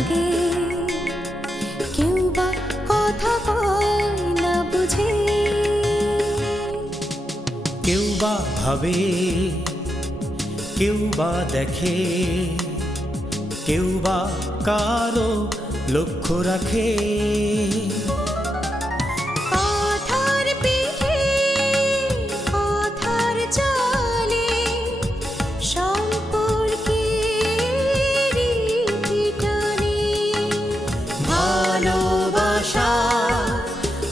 লাগে, কেউ বা কথা কয় না বুঝে, কেউ বা ভাবে, কেউ বা দেখে, কেউ বা কারো লক্ষ্য রাখে। কথার পিঠে কথার চলে, সম্পর্কের টানে, ভালোবাসা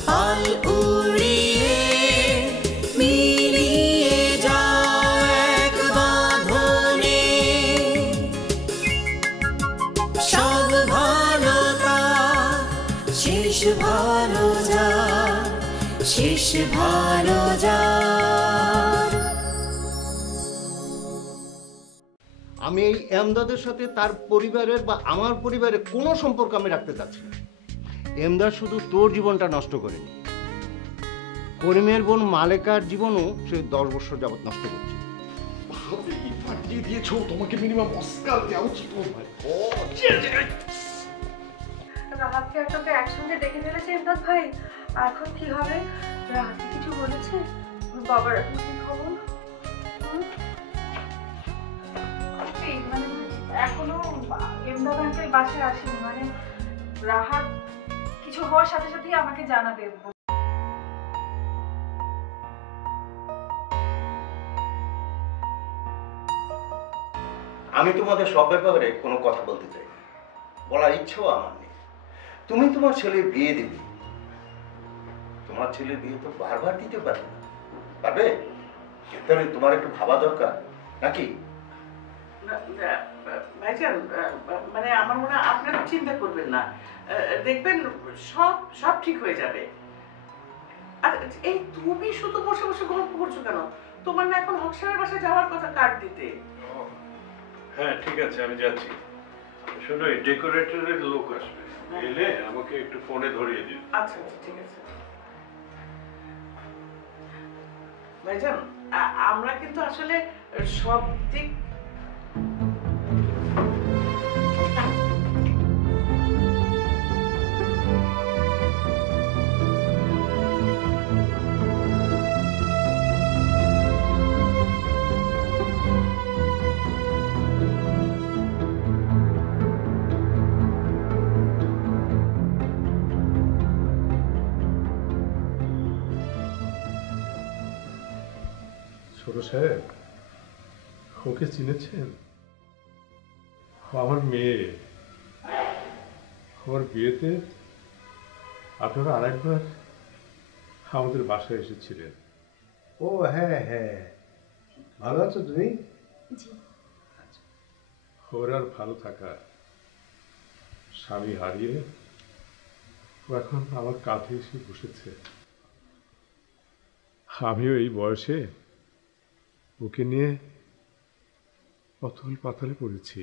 পাল উড়িয়ে মিলিয়ে যায় এক বাঁধনে। সব ভালোতা শেষ ভালো যা, শেষ ভালো যা। আমি এই এমদাদের সাথে তার পরিবারের বা আমার পরিবারের কোনো সম্পর্ক আমি রাখতে চাচ্ছি না। এমদাদ শুধু তোর জীবনটা নষ্ট করেনি, করিমের বোন মালেকার জীবনও সে 10 বছর যাবত নষ্ট করছে। ফাটিয়ে দিয়েছো, তোমাকে মিনিমাম অস্কার দেওয়া উচিত। রাহাতকে আর তোকে একসঙ্গে দেখে ফেলেছে এমদাদ ভাই। এখন কি হবে? রাহাত কিছু বলেছে? বাবার এখন কি খবর? মানে এখনো এমদাদ আঙ্কেল বাসায় আসেনি, মানে রাহাত কিছু হওয়ার সাথে সাথেই আমাকে জানাবে। আমি তোমাদের সব ব্যাপারে কোনো কথা বলতে চাই না, বলার ইচ্ছাও আমার নেই। তুমি তোমার ছেলের বিয়ে দেবে, তোমার ছেলের বিয়ে তো বারবার দিতে পারবে না, পারবে? তাহলে তোমার একটু ভাবা দরকার নাকি? ভাইজান, মানে আমার মনে হয় আপনারা চিন্তা করবেন না, দেখবেন সব সব ঠিক হয়ে যাবে। আর এই তুমি শুধু বসে বসে গল্প করছো কেন? তোমার না এখন হক সাহেবের বাসায় যাওয়ার কথা কার্ড দিতে। হ্যাঁ ঠিক আছে, আমি যাচ্ছি। শোনো, এই ডেকোরেটরের লোক আসবে, এলে আমাকে একটু ফোনে ধরিয়ে দিন। আচ্ছা আচ্ছা ঠিক আছে ভাইজান, আমরা কিন্তু আসলে সব দিক ছোট সাহেব, ওকে চিনেছেন? আমার মেয়ে, আমার বিয়েতে আপনারা আরেকবার আমাদের বাসায় এসেছিলেন। ও হ্যাঁ হ্যাঁ, ভালো আছো তুমি? ওর আর ভালো থাকা, স্বামী হারিয়ে ও এখন আমার কাঁধে এসে বসেছে। আমিও এই বয়সে ওকে নিয়ে অতল পাতালে পড়েছি,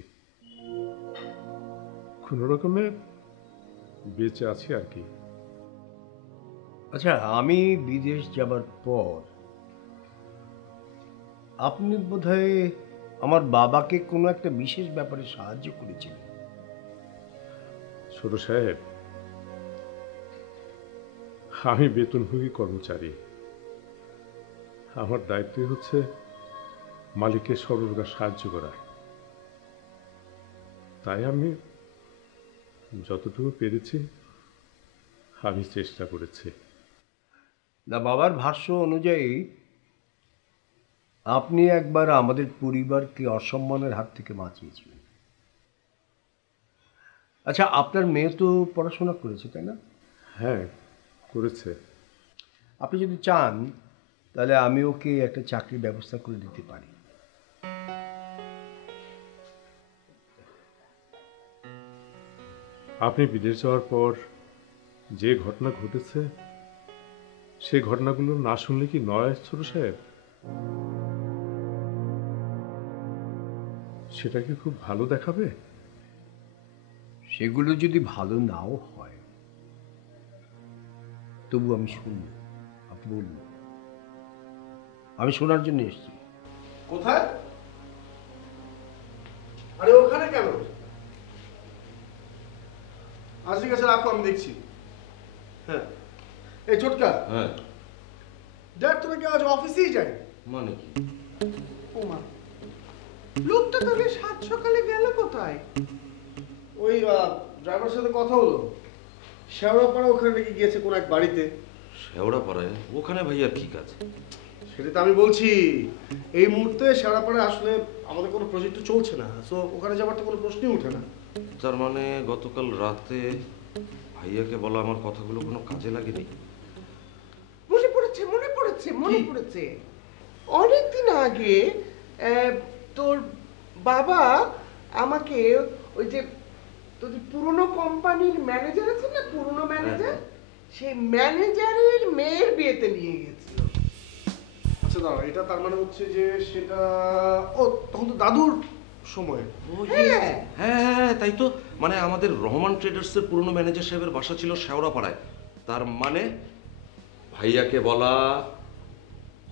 কোনো রকমে বেঁচে আছি আর কি। আচ্ছা, আমি বিদেশ যাবার পর আপনি বোধহয় আমার বাবাকে কোনো একটা বিশেষ ব্যাপারে সাহায্য করেছিলেন। ছোট সাহেব, আমি বেতনভোগী কর্মচারী, আমার দায়িত্বই হচ্ছে মালিকের সর্বপ্রকার সাহায্য করা। তাই আমি যতটুকু পেরেছি আমি চেষ্টা করেছি। না, বাবার ভাষ্য অনুযায়ী আপনি একবার আমাদের পরিবারকে অসম্মানের হাত থেকে বাঁচিয়েছিলেন। আচ্ছা, আপনার মেয়ে তো পড়াশোনা করেছে, তাই না? হ্যাঁ, করেছে। আপনি যদি চান তাহলে আমি ওকে একটা চাকরির ব্যবস্থা করে দিতে পারি। আপনি বিদেশ যাওয়ার পর যে ঘটনা ঘটেছে সেই ঘটনাগুলো না শুনলে কি নয় ছোট সাহেব? সেটা কি খুব ভালো দেখাবে? সেগুলো যদি ভালো নাও হয় তবু আমি শুনব। আপনি বলুন, আমি শোনার জন্য এসেছি। কোথায়? আরে ওখানে কেন? আজ ঠিক আছে, রাখো, আমি দেখছি। হ্যাঁ, এই ছোটকা, হ্যাঁ ড্যাড তুমি কি আজ অফিসেই যাই? মানে কি? ওমা, লোকটা তাহলে সাত সকালে গেল কোথায়? ওই ড্রাইভারের সাথে কথা হলো, শেওড়াপাড়া ওখানে নাকি গিয়েছে কোন এক বাড়িতে। শেওড়াপাড়ায়? ওখানে ভাইয়ার কি কাজ? সেটা তো আমি বলছি, এই মুহূর্তে শেওড়াপাড়ায় আসলে আমাদের কোনো প্রজেক্ট চলছে না, সো ওখানে যাবার তো কোনো প্রশ্নই ওঠে না। তার মানে গতকাল রাতে ভাইয়াকে বলা আমার কথাগুলো কোনো কাজে লাগেনি? মনে পড়েছে, মনে পড়েছে, মনে পড়েছে। অনেকদিন আগে তোর বাবা আমাকে ওই যে তোদের পুরনো কোম্পানির ম্যানেজার আছে না, পুরনো ম্যানেজার, সেই ম্যানেজারের মেয়ের বিয়েতে নিয়ে গেছিল। আচ্ছা দাঁড়া, এটা তার মানে হচ্ছে যে সেটা, ও তখন তো দাদুর সময়। হ্যাঁ হ্যাঁ, তাই তো। মানে আমাদের রহমান ট্রেডার্সের পুরনো ম্যানেজার সাহেবের বাসা ছিল শেওড়াপাড়ায়। তার মানে ভাইয়াকে বলা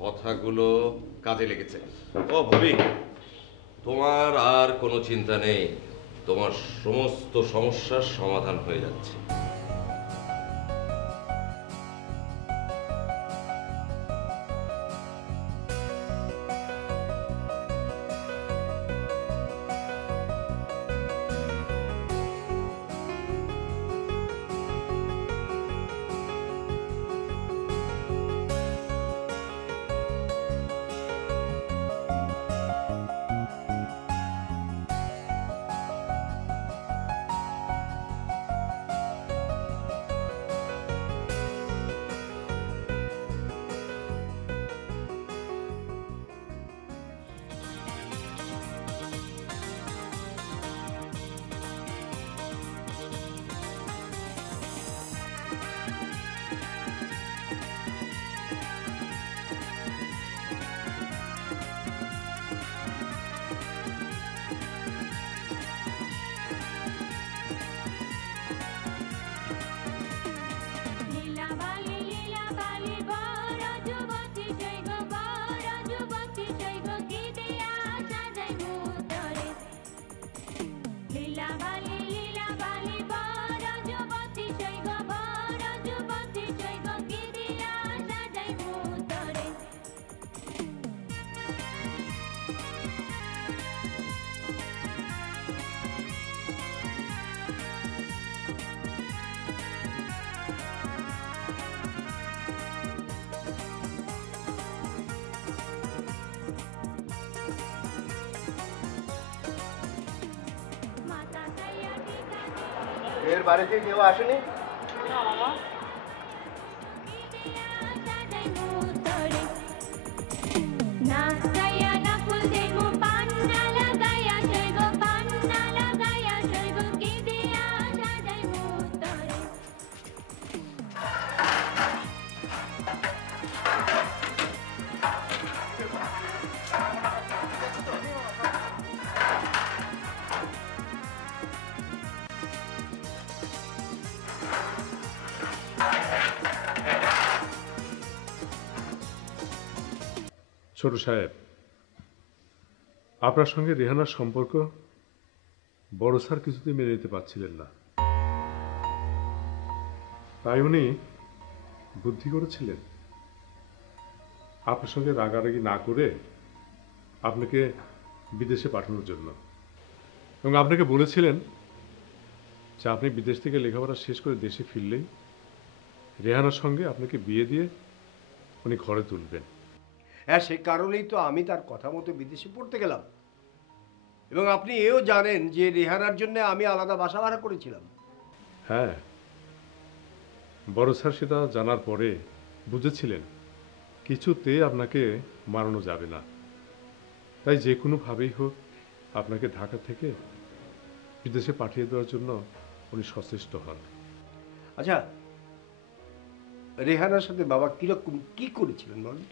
কথাগুলো কাজে লেগেছে। ও ভাবি, তোমার আর কোনো চিন্তা নেই, তোমার সমস্ত সমস্যার সমাধান হয়ে যাচ্ছে। এর বাড়িতে কেউ আসেনি? ছোট সাহেব, আপনার সঙ্গে রেহানার সম্পর্ক বড় স্যার কিছুতেই মেনে নিতে পারছিলেন না, তাই উনি বুদ্ধি করেছিলেন আপনার সঙ্গে রাগারাগি না করে আপনাকে বিদেশে পাঠানোর জন্য, এবং আপনাকে বলেছিলেন যে আপনি বিদেশ থেকে লেখাপড়া শেষ করে দেশে ফিরলেই রেহানার সঙ্গে আপনাকে বিয়ে দিয়ে উনি ঘরে তুলবেন। হ্যাঁ, সে কারণেই তো আমি তার কথা মতো বিদেশে পড়তে গেলাম, এবং আপনি এও জানেন যে রেহানার জন্য আমি আলাদা বাসা ভাড়া করেছিলাম। হ্যাঁ, বড় স্যার সেটা জানার পরে বুঝেছিলেন কিছুতেই আপনাকে মারানো যাবে না, তাই যে কোনোভাবেই হোক আপনাকে ঢাকা থেকে বিদেশে পাঠিয়ে দেওয়ার জন্য উনি সচেষ্ট হন। আচ্ছা, রেহানার সাথে বাবা কিরকম কি করেছিলেন বলুন?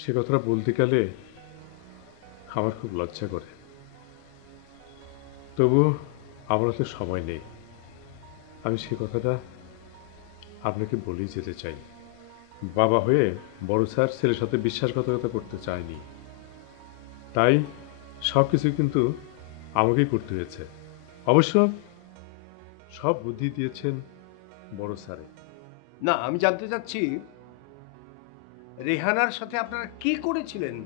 সে কথাটা বলতে গেলে আমার খুব লজ্জা করে, তবু আমার হাতে সময় নেই, আমি সে কথাটা আপনাকে বলেই যেতে চাই। বাবা হয়ে বড় স্যার ছেলের সাথে বিশ্বাসঘাতকতা করতে চায়নি, তাই সব কিছু কিন্তু আমাকেই করতে হয়েছে। অবশ্য সব বুদ্ধি দিয়েছেন বড় স্যারে। না, আমি জানতে চাচ্ছি রেহানার সাথে আপনারা কি করেছিলেন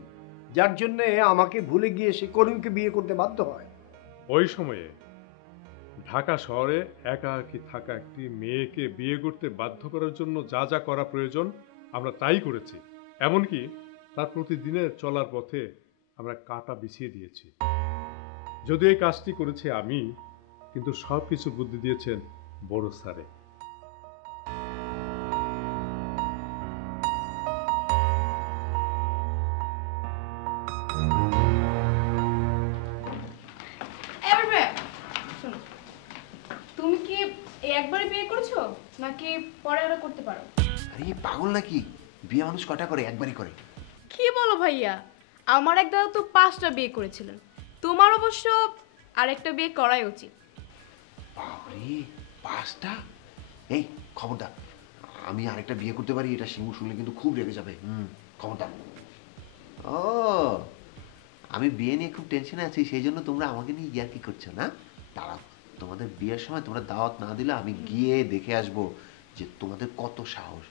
যার জন্য আমাকে ভুলে গিয়ে সে করিমকে বিয়ে করতে বাধ্য হয়? ওই সময়ে ঢাকা শহরে একাকী থাকা একটি মেয়েকে বিয়ে করতে বাধ্য করার জন্য যা যা করা প্রয়োজন আমরা তাই করেছি। এমনকি তার প্রতিদিনের চলার পথে আমরা কাঁটা বিছিয়ে দিয়েছি। যদিও এই কাজটি করেছি আমি, কিন্তু সব কিছু বুদ্ধি দিয়েছেন বড় স্যারে। তুমি কি একবারে বিয়ে করেছো নাকি পরে আরো করতে পারো? আরে পাগল নাকি? বিয়ে মানুষ কটা করে? একবারই করে। কি বলো ভাইয়া, আমার এক দাদা তো 5টা বিয়ে করেছিলেন। তোমার অবশ্য আরেকটা বিয়ে করাই উচিত। বাপরে, 5টা? এই খবরদার, আমি আরেকটা বিয়ে করতে পারি এটা শিমু শুনলে কিন্তু খুব রেগে যাবে। খবরদার। ও, আমি বিয়ে নিয়ে খুব টেনশনে আছি, সেই জন্য তোমরা আমাকে নিয়ে ইয়ার্কি করছো না? দাঁড়াও, তোমাদের বিয়ের সময় তোমরা দাওয়াত না দিলে আমি গিয়ে দেখে আসবো যে তোমাদের কত সাহস।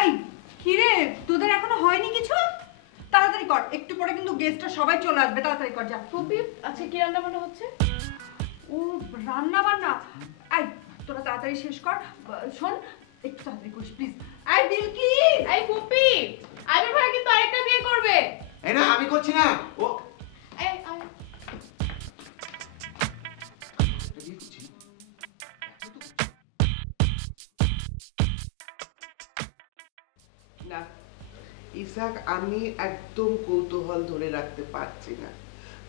এই কি রে, তোদের এখনো হয়নি কিছু? তাড়াতাড়ি কর, একটু পরে কিন্তু গেস্টরা সবাই চলে আসবে, তাড়াতাড়ি কর যা। পপি, আচ্ছা কি রান্না বান্না হচ্ছে? ও রান্না বান্না? এই তোরা তাড়াতাড়ি শেষ কর। শোন, একটু তাড়াতাড়ি করিস প্লিজ। এই বিলকি, এই পপি, আবির ভাই কিন্তু আরেকটা বিয়ে করবে। এই না, আমি করছি না। ও এই না ইসাক, আমি একদম কৌতূহল ধরে রাখতে পারছি না।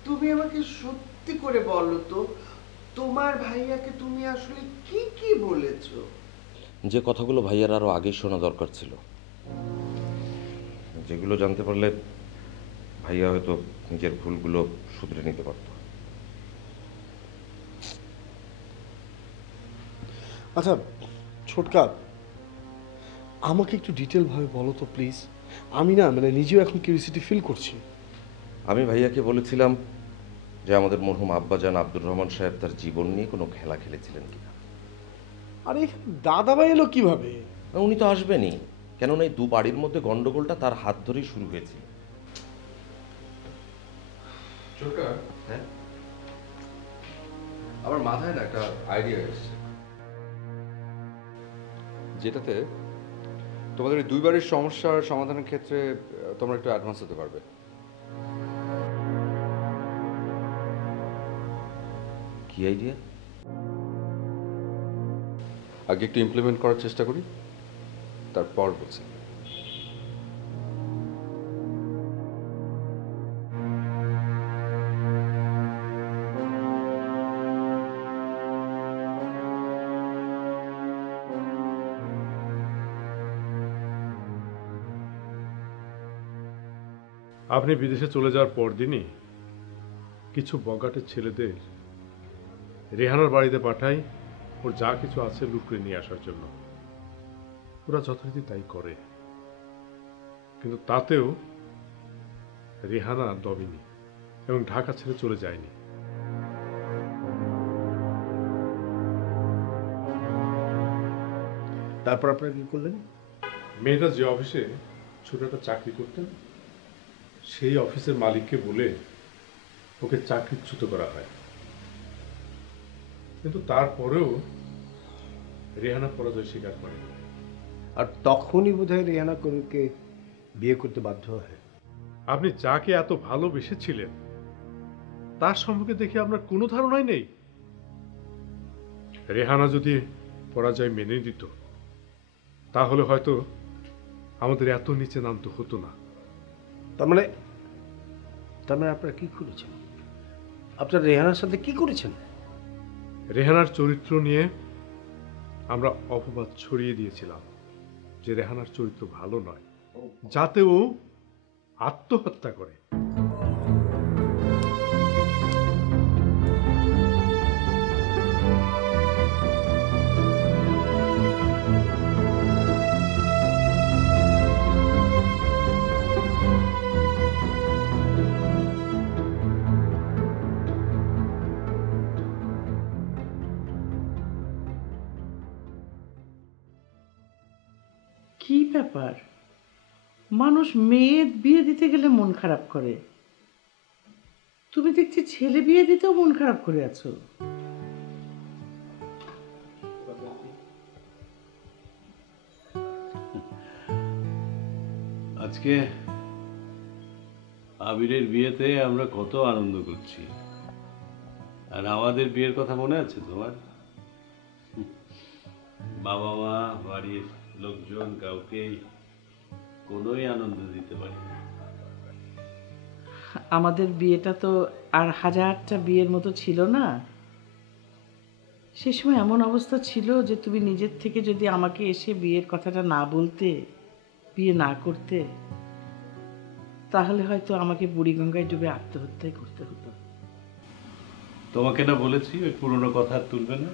তুমি আমাকে সত্যি করে বলো তো, তোমার ভাইয়াকে তুমি আসলে কি কি বলেছো? যে কথাগুলো ভাইয়ার আরও আগে শোনা দরকার ছিল, যেগুলো জানতে পারলে ভাইয়া হয়তো নিজের ভুলগুলো শুধরে নিতে পারত। আচ্ছা ছোটকা, আমাকে একটু ডিটেলভাবে বলো তো প্লিজ। আমি না মানে নিজেও এখন কিউরিওসিটি ফিল করছি। আমি ভাইয়াকে বলেছিলাম যে আমাদের মরহুম আব্বাজান আব্দুর রহমান সাহেব তার জীবন নিয়ে কোনো খেলা খেলেছিলেন কিনা। আরে এখানে দাদাভাই এলো কিভাবে? উনি তো আসবেনই, কেননা এই 2 বাড়ির মধ্যে গন্ডগোলটা তার হাত ধরেই শুরু হয়েছিল। হ্যাঁ, আমার মাথায় না একটা আইডিয়া এসেছে, যেটাতে তোমাদের এই 2 বাড়ির সমস্যার সমাধানের ক্ষেত্রে তোমরা একটু অ্যাডভান্স হতে পারবে। কি আইডিয়া? আগে একটু ইমপ্লিমেন্ট করার চেষ্টা করি, তারপর বলছি। আপনি বিদেশে চলে যাওয়ার পরদিনই কিছু বগাটের ছেলেদের রেহানার বাড়িতে পাঠাই ওর যা কিছু আছে লুট করে নিয়ে আসার জন্য। ওরা যথারীতি তাই করে, কিন্তু তাতেও রেহানা দবেনি এবং ঢাকা ছেড়ে চলে যায়নি। তারপর আপনারা কি করলেন? মেয়েটা যে অফিসে ছোট একটা চাকরি করতেন, সেই অফিসের মালিককে বলে ওকে চাকরিচ্যুত করা হয়। কিন্তু তারপরেও রেহানা পরাজয় স্বীকার করে। আর তখনই বোধহয় রেহানা করিমকে বিয়ে করতে বাধ্য হয়। আপনি যাকে এত ভালোবেসেছিলেন তার সম্পর্কে দেখে আপনার কোনো ধারণাই নেই? রেহানা যদি পরাজয় মেনে দিত তাহলে হয়তো আমাদের এত নিচে নামতে হতো না। তার মানে আপনারা কি করেছেন? আপনারা রেহানার সাথে কি করেছেন? রেহানার চরিত্র নিয়ে আমরা অপবাদ ছড়িয়ে দিয়েছিলাম যে রেহানার চরিত্র ভালো নয়, যাতে ও আত্মহত্যা করে। কি ব্যাপার? মানুষ মেয়ে বিয়ে দিতে গেলে মন খারাপ করে, তুমি দেখছি ছেলে বিয়ে দিতেও মন খারাপ করে আছো। আজকে আবিরের বিয়েতে আমরা কত আনন্দ করছি, আর আমাদের বিয়ের কথা মনে আছে তোমার? বাবা মা বাড়ির লোকজন কাউকেই কোনোই আনন্দ দিতে পারি না। আমাদের বিয়েটা তো আর হাজারটা বিয়ের মতো ছিল না। সে সময় এমন অবস্থা ছিল যে তুমি নিজের থেকে যদি আমাকে এসে বিয়ের কথাটা না বলতে, বিয়ে না করতে, তাহলে হয়তো আমাকে বুড়িগঙ্গায় ডুবে আত্মহত্যাই করতে হতো। তোমাকে না বলেছি ওই পুরনো কথা আর তুলবে না?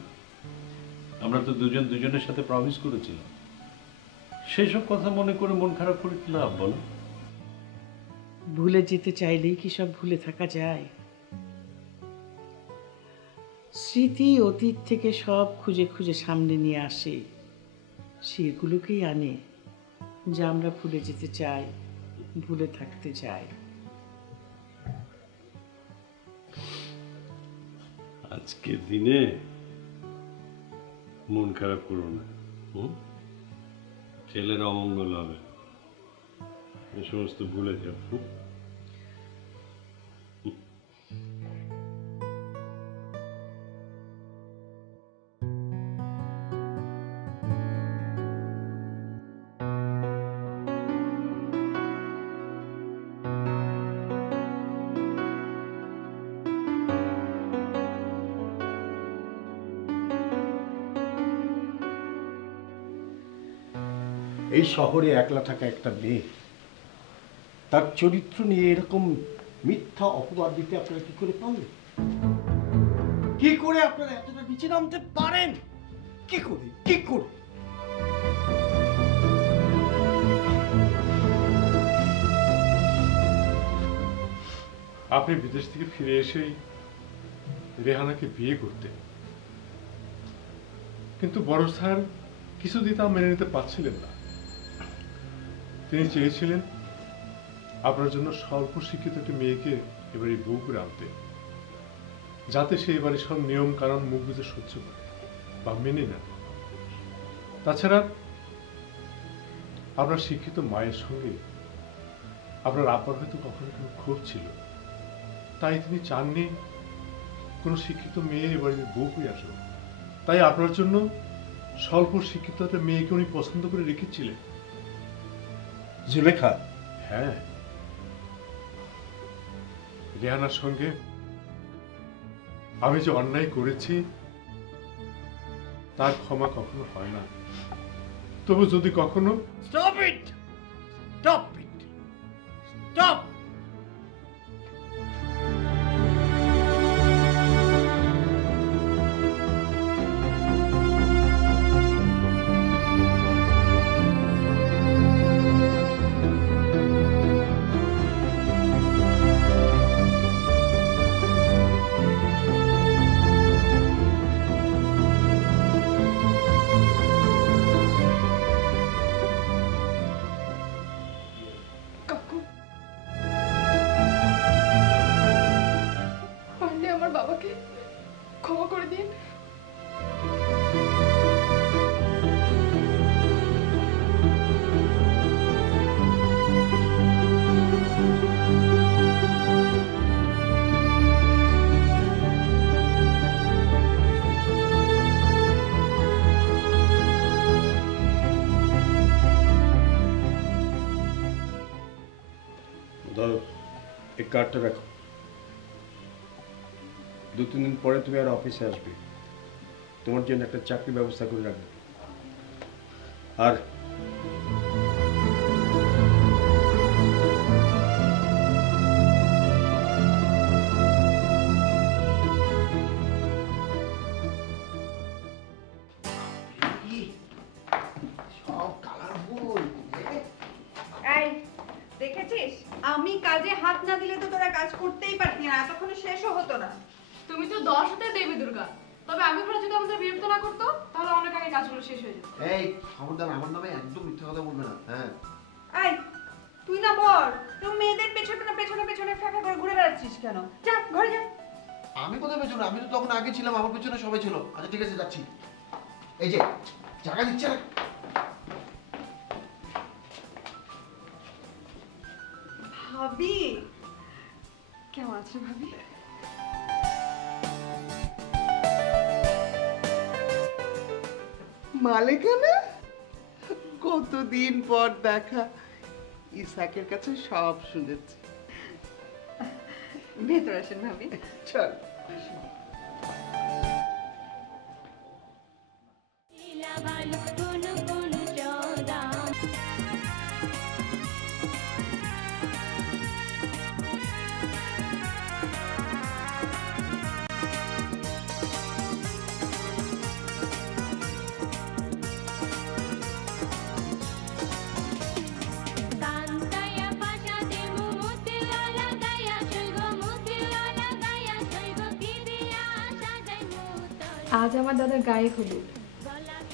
আমরা তো দুজন দুজনের সাথে প্রমিস করেছিলাম। সেসব কথা মনে করে মন খারাপ করে কি লাভ বলো? ভুলে যেতে চাইলেই কি সব ভুলে থাকা যায়? স্মৃতি অতীত থেকে সব খুঁজে খুঁজে সামনে নিয়ে আসে, সেগুলোকেই আনে যা আমরা ভুলে যেতে চাই, ভুলে থাকতে চাই। আজকের দিনে মন খারাপ করো না, ছেলের অমঙ্গল হবে, এই সমস্ত ভুলে যাও। এই শহরে একলা থাকা একটা মেয়ে, তার চরিত্র নিয়ে এরকম মিথ্যা অপবাদ দিতে আপনারা কি করে পারলেন? কি করে আপনারা এতটা নিচে নামতে পারেন? কি করে কি করে? আপনি বিদেশ থেকে ফিরে এসেই রেহানাকে বিয়ে করতে, কিন্তু বড় স্যার কিছুদিন তা মেনে নিতে পারছিলেন না। তিনি চেয়েছিলেন আপনার জন্য স্বল্প শিক্ষিত একটি মেয়েকে এবারে বউ করে আনতে, যাতে সে এবারে সব নিয়ম কারণ মুখ বুঝে সহ্য করে বা মেনে নেন। তাছাড়া আপনার শিক্ষিত মায়ের সঙ্গে আপনার আব্বার হয়তো কখনো কোনো ক্ষোভ ছিল, তাই তিনি চাননি কোনো শিক্ষিত মেয়ে এবারে বউ করে আসুক। তাই আপনার জন্য স্বল্প শিক্ষিত একটা মেয়েকে উনি পছন্দ করে রেখেছিলেন। জুলেখা? হ্যাঁ, রেহানার সঙ্গে আমি যে অন্যায় করেছি তার ক্ষমা কখনো হয় না। তবু যদি কখনো Stop it! Stop it! Stop! পারলে আমার বাবাকে ক্ষমা করে দিন। ধরো এই কার্ডটা রাখো। 2-3 দিন পরে তুমি আর অফিসে আসবে, তোমার জন্য একটা চাকরি ব্যবস্থা করে রাখবে। আর দেখেছিস, আমি কাজে হাত না দিলে তো তোরা কাজ করতেই পারতি না, এতক্ষণে শেষও হতো না। তুমি তো 10 হাতে দেবী দুর্গা, তবে আমি যদি আমাদের বিরক্ত না করতো তাহলে অনেক আগে কাজগুলো শেষ হয়ে যেত। এই খবরদার আমার নামে একদম মিথ্যা কথা বলবে না। হ্যাঁ এই তুই না বল তুই মেয়েদের পেছনে পেছনে পেছনে ফেঁকা করে ঘুরে বেড়াচ্ছিস কেন? যা ঘরে যা। আমি কোথায় পেছনে? আমি তো তখন আগে ছিলাম, আমার পেছনে সবাই ছিল। আচ্ছা ঠিক আছে যাচ্ছি। এই যে জায়গা দিচ্ছে না। ভাবি কেমন আছো ভাবি? মালেকানা কতদিন পর দেখা, ইসাকের কাছে সব শুনেছি। ভেতর আসেন ভাবি। চল। আজ আমার দাদার গায়ে হলুদ,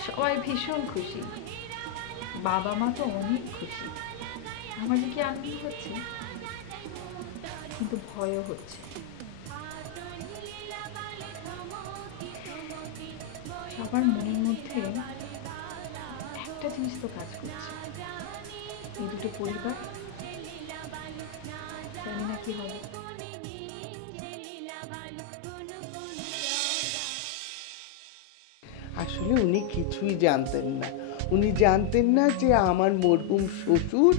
সবাই ভীষণ খুশি, বাবা মা তো অনেক খুশি। আমার কি আনন্দ হচ্ছে, কিন্তু ভয়ও হচ্ছে। সবার মনের মধ্যে একটা জিনিস তো কাজ করছে, এই দুটো পরিবার জানি না কি হবে। আসলে উনি কিছুই জানতেন না। উনি জানতেন না যে আমার মরহুম শ্বশুর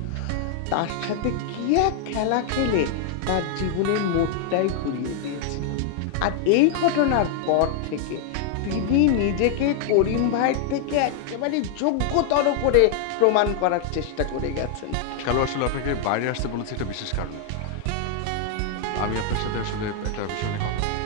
তার সাথে কি এক খেলা খেলে তার জীবনের মোড়টাই ঘুরিয়ে দিয়েছিল। আর এই ঘটনার পর থেকে তিনি নিজেকে করিম ভাইয়ের থেকে একেবারে যোগ্যতর করে প্রমাণ করার চেষ্টা করে গেছেন। কালো আসলে আপনাকে বাইরে আসতে বলেছি একটা বিশেষ কারণে। আমি আপনার সাথে আসলে একটা বিষয় নিয়ে কথা বলছি।